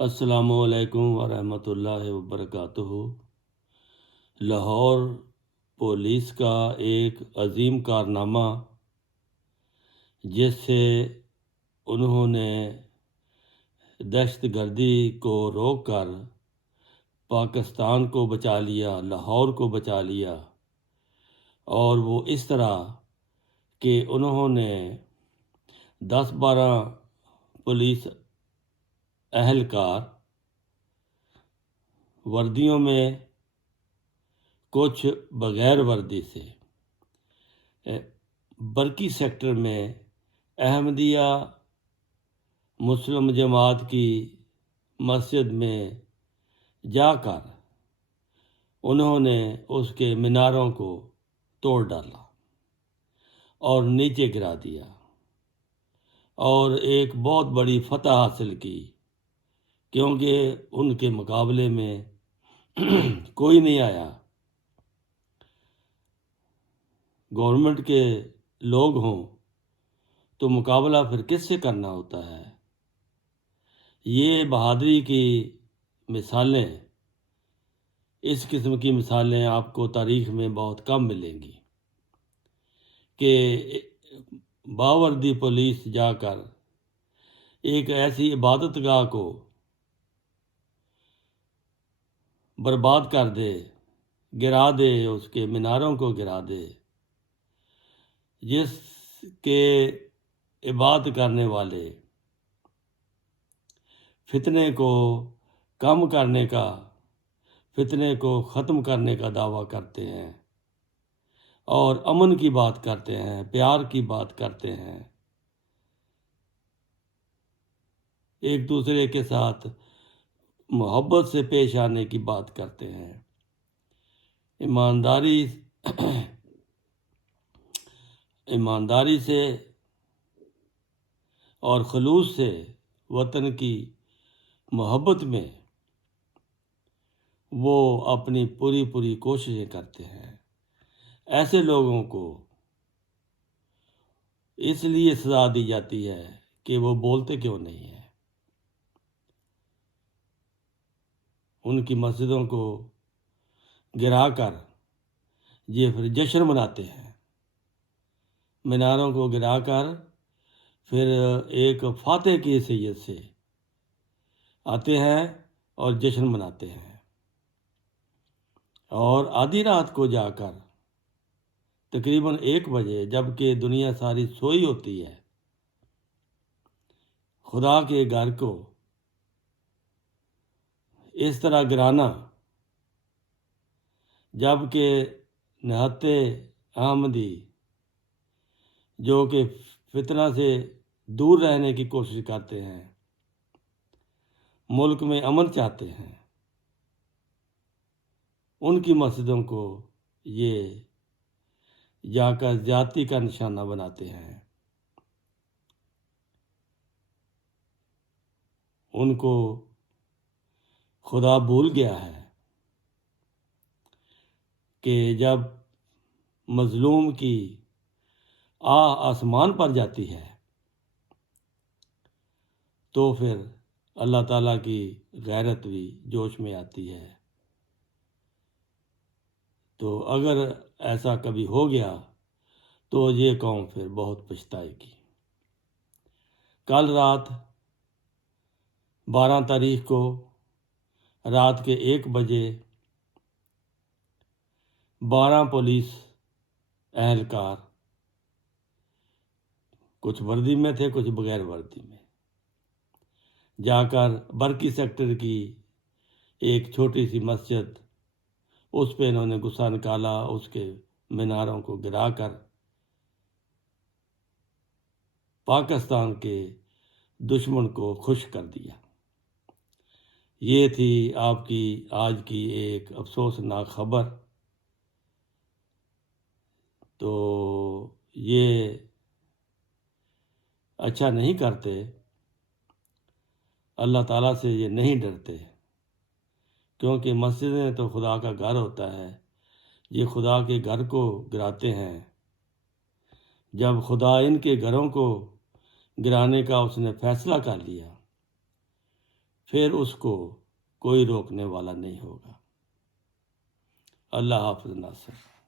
السلام علیکم ورحمۃ اللہ وبرکاتہ۔ لاہور پولیس کا ایک عظیم کارنامہ جس سے انہوں نے دہشت گردی کو روک کر پاکستان کو بچا لیا، لاہور کو بچا لیا، اور وہ اس طرح کہ انہوں نے 10-12 پولیس اہلکار وردیوں میں، کچھ بغیر وردی سے، برقی سیکٹر میں احمدیہ مسلم جماعت کی مسجد میں جا کر انہوں نے اس کے میناروں کو توڑ ڈالا اور نیچے گرا دیا، اور ایک بہت بڑی فتح حاصل کی، کیونکہ ان کے مقابلے میں کوئی نہیں آیا۔ گورنمنٹ کے لوگ ہوں تو مقابلہ پھر کس سے کرنا ہوتا ہے؟ یہ بہادری کی مثالیں، اس قسم کی مثالیں آپ کو تاریخ میں بہت کم ملیں گی کہ باوردی پولیس جا کر ایک ایسی عبادت گاہ کو برباد کر دے، گرا دے، اس کے میناروں کو گرا دے، جس کے عبادت کرنے والے فتنے کو کم کرنے کا، فتنے کو ختم کرنے کا دعویٰ کرتے ہیں، اور امن کی بات کرتے ہیں، پیار کی بات کرتے ہیں، ایک دوسرے کے ساتھ محبت سے پیش آنے کی بات کرتے ہیں، ایمانداری سے اور خلوص سے وطن کی محبت میں وہ اپنی پوری کوششیں کرتے ہیں۔ ایسے لوگوں کو اس لیے سزا دی جاتی ہے کہ وہ بولتے کیوں نہیں ہیں۔ ان کی مسجدوں کو گرا کر یہ پھر جشن مناتے ہیں، میناروں کو گرا کر پھر ایک فاتح کی حیثیت سے آتے ہیں اور جشن مناتے ہیں، اور آدھی رات کو جا کر تقریباً 1 بجے، جب کہ دنیا ساری سوئی ہوتی ہے، خدا کے گھر کو اس طرح گرانا، جب کہ نہتے احمدی جو کہ فتنہ سے دور رہنے کی کوشش کرتے ہیں، ملک میں امن چاہتے ہیں، ان کی مسجدوں کو یہ جا کر زیادتی کا نشانہ بناتے ہیں۔ ان کو خدا بھول گیا ہے کہ جب مظلوم کی آسمان پر جاتی ہے تو پھر اللہ تعالیٰ کی غیرت بھی جوش میں آتی ہے۔ تو اگر ایسا کبھی ہو گیا تو یہ قوم پھر بہت پچھتائے گی۔ کل رات 12 تاریخ کو رات کے 1 بجے 12 پولیس اہلکار، کچھ وردی میں تھے، کچھ بغیر وردی میں، جا کر برقی سیکٹر کی ایک چھوٹی سی مسجد، اس پہ انہوں نے غصہ نکالا، اس کے میناروں کو گرا کر پاکستان کے دشمن کو خوش کر دیا۔ یہ تھی آپ کی آج کی ایک افسوسناک خبر۔ تو یہ اچھا نہیں کرتے، اللہ تعالیٰ سے یہ نہیں ڈرتے، کیونکہ مسجدیں تو خدا کا گھر ہوتا ہے، یہ خدا کے گھر کو گراتے ہیں۔ جب خدا ان کے گھروں کو گرانے کا اس نے فیصلہ کر لیا، پھر اس کو کوئی روکنے والا نہیں ہوگا۔ اللہ حافظ ناصر۔